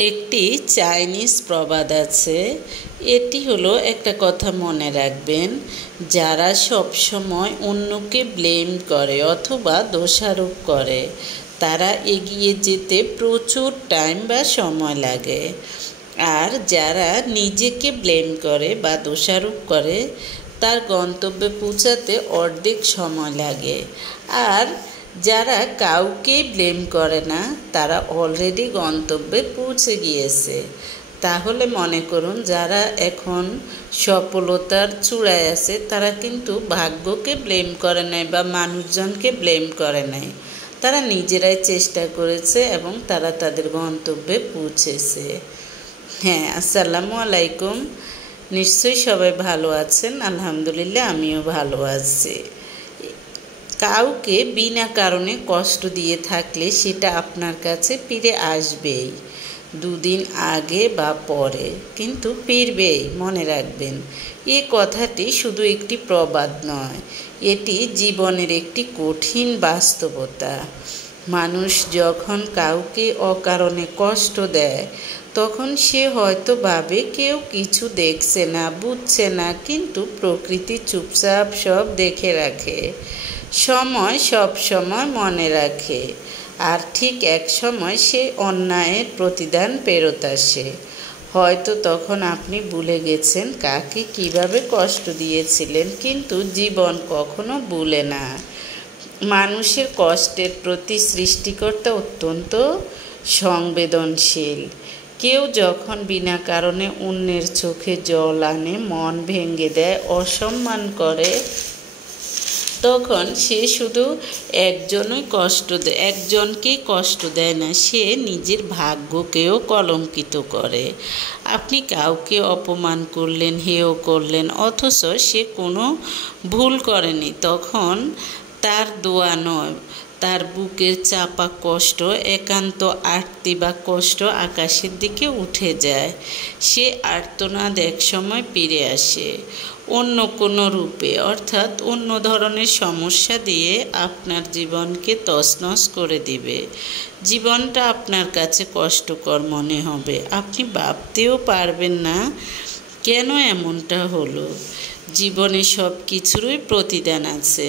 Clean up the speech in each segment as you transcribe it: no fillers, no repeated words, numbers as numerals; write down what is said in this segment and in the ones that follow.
একটি চাইনিজ প্রবাদ আছে। এটি হলো একটা কথা মনে রাখবেন, যারা সব সময় অন্যকে ব্লেম করে অথবা দোষারোপ করে তারা এগিয়ে যেতে প্রচুর টাইম বা সময় লাগে। আর যারা নিজেকে ব্লেম করে বা দোষারোপ করে তার গন্তব্যে পৌঁছাতে অর্ধেক সময় লাগে। আর যারা কাউকে ব্লেম করে না তারা অলরেডি গন্তব্যে পৌঁছে গিয়েছে। তাহলে মনে করুন, যারা এখন সফলতার চূড়ায় আছে তারা কিন্তু ভাগ্যকে ব্লেম করে নাই বা মানুষজনকে ব্লেম করে নাই, তারা নিজেরাই চেষ্টা করেছে এবং তারা তাদের গন্তব্যে পৌঁছেছে। হ্যাঁ, আসসালামু আলাইকুম। নিশ্চয়ই সবাই ভালো আছেন। আলহামদুলিল্লাহ, আমিও ভালো আছি। কাউকে বিনা কারণে কষ্ট দিয়ে থাকলে সেটা আপনার কাছে ফিরে আসবেই, দুদিন আগে বা পরে, কিন্তু ফিরবেই, মনে রাখবেন। এ কথাটি শুধু একটি প্রবাদ নয়, এটি জীবনের একটি কঠিন বাস্তবতা। মানুষ যখন কাউকে অকারণে কষ্ট দেয় তখন সে হয়তো ভাবে কেউ কিছু দেখছে না, বুঝছে না, কিন্তু প্রকৃতি চুপচাপ সব দেখে রাখে। সময় সব সময় মনে রাখে, আর ঠিক এক সময় সে অন্যায়ের প্রতিদান ফেরত আসে। হয়তো তখন আপনি ভুলে গেছেন কাকে কিভাবে কষ্ট দিয়েছিলেন, কিন্তু জীবন কখনো ভুলে না। মানুষের কষ্টের প্রতি সৃষ্টিকর্তা অত্যন্ত সংবেদনশীল। কেউ যখন বিনা কারণে অন্যের চোখে জল আনে, মন ভেঙে দেয়, অসম্মান করে, তখন সে শুধু একজনকেই কষ্ট দেয় না, সে নিজের ভাগ্যকেও কলঙ্কিত করে। আপনি কাউকে অপমান করলেন, হেয় করলেন, অথচ সে কোনো ভুল করেনি, তখন তার দোয়া নয়, তার বুকের চাপা কষ্ট, একান্ত আরতি বা কষ্ট আকাশের দিকে উঠে যায়। সে আর্তনাদ এক সময় ফিরে আসে অন্য কোনো রূপে, অর্থাৎ অন্য ধরনের সমস্যা দিয়ে আপনার জীবনকে তছনছ করে দিবে। জীবনটা আপনার কাছে কষ্টকর মনে হবে, আপনি ভাবতেও পারবেন না কেন এমনটা হলো। জীবনে সব কিছুরই প্রতিদান আছে।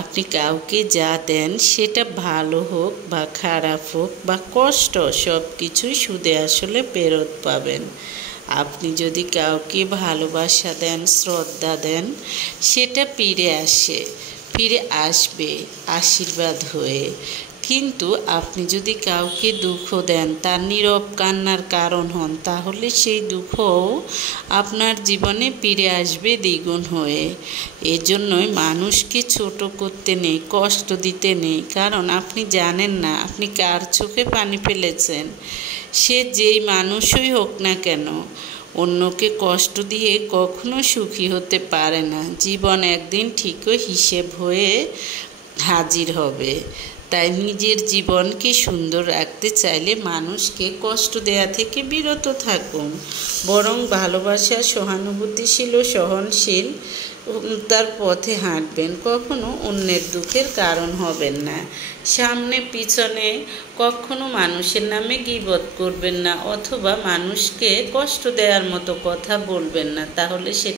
আপনি কাউকে যা দেন সেটা ভালো হোক বা খারাপ হোক বা কষ্ট, সব কিছুই সুদে আসলে ফেরত পাবেন। আপনি যদি কাউকে ভালোবাসা দেন, শ্রদ্ধা দেন, সেটা ফিরে আসবে আশীর্বাদ হয়ে। কিন্তু আপনি যদি কাউকে দুঃখ দেন, তার নীরব কান্নার কারণ হন, তাহলে সেই দুঃখও আপনার জীবনে ফিরে আসবে দ্বিগুণ হয়ে। এজন্যই মানুষকে ছোট করতে নেই, কষ্ট দিতে নেই, কারণ আপনি জানেন না আপনি কার চোখে পানি ফেলেছেন। সে যেই মানুষই হোক না কেন, অন্যকে কষ্ট দিয়ে কখনো সুখী হতে পারে না। জীবন একদিন ঠিকই হিসেব হয়ে হাজির হবে। তাই নিজের জীবনকে সুন্দর রাখতে চাইলে মানুষকে কষ্ট দেয়া থেকে বিরত থাকুন, বরং ভালোবাসা, সহানুভূতিশীল ও সহনশীল তার পথে হাঁটবেন। কখনো অন্যের দুঃখের কারণ হবেন না। সামনে পিছনে কখনো মানুষের নামে গীবত করবেন না, অথবা মানুষকে কষ্ট দেওয়ার মতো কথা বলবেন না, তাহলে সে